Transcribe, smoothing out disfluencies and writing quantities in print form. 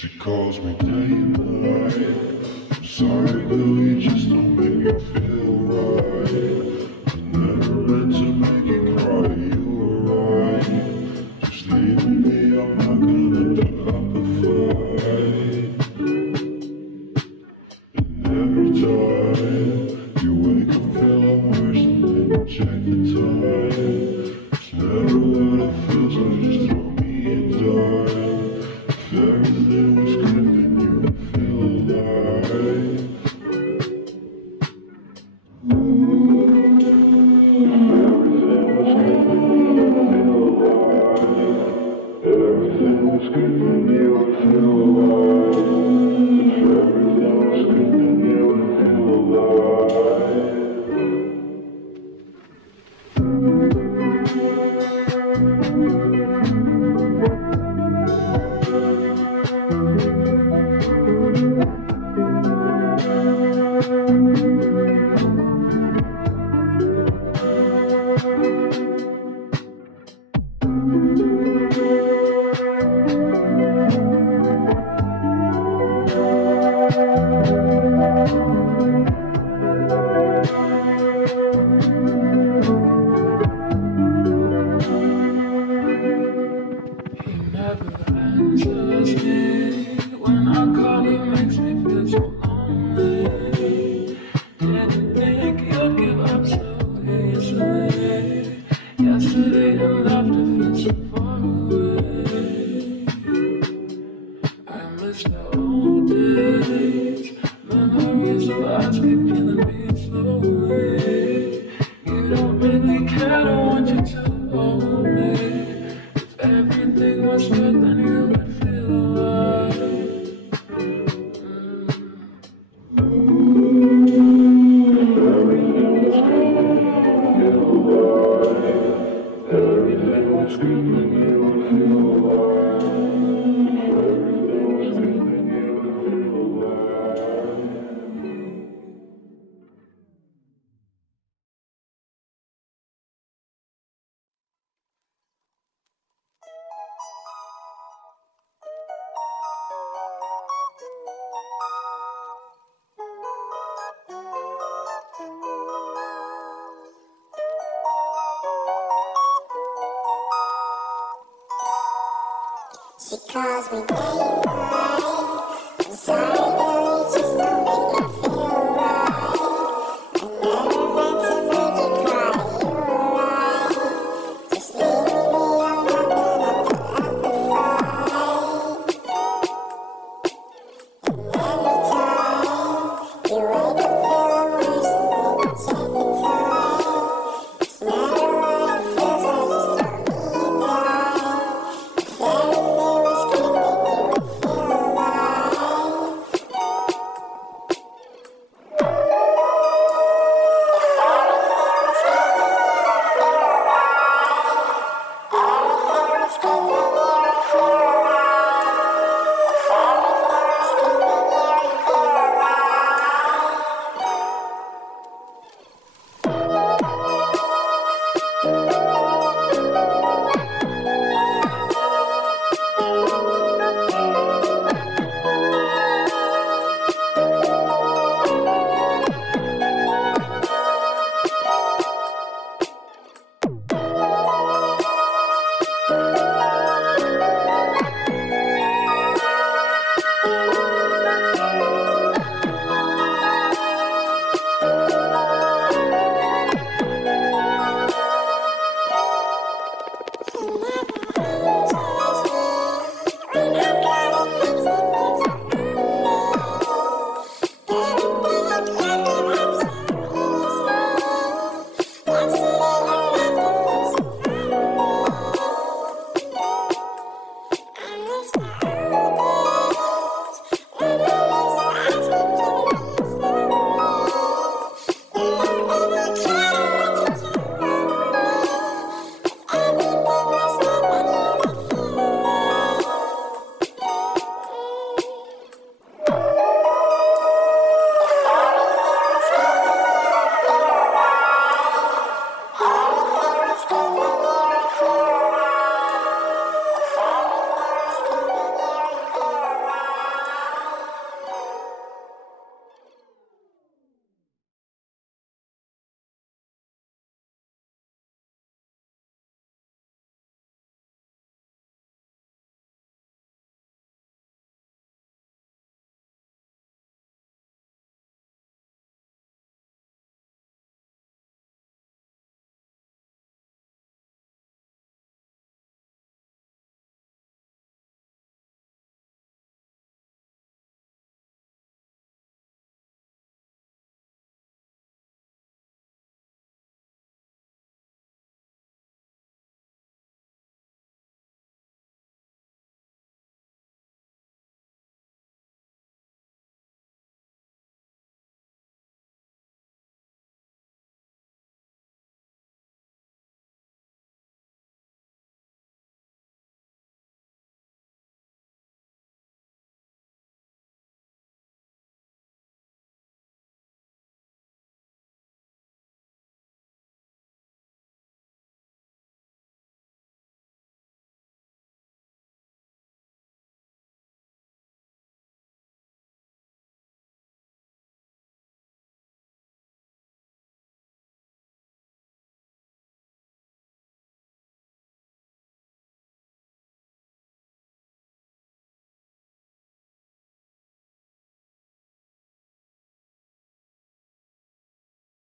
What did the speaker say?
She calls me day and night. I'm sorry, girl, you just don't make me feel right. I never meant to make you cry, you were right. Just leave me, I'm not gonna put up a fight. And every time you wake up feeling worse and then you check the time. It's never what it feels like, just throw me a dime. If everything was good, then you would feel alive. Everything was good, then you would feel alive. If everything was good, then you would feel alive. When I call, it makes me feel so lonely. Didn't think you'd give up so easily. Yesterday and after feels so far away. I miss the old days. Memories of us keep killing me slowly. You don't really care, I want you to hold me. If everything was good, then you would feel alive. Everything was good, then you would feel alive. Everything was good, then you would feel alive. She calls me baby, I'm sorry.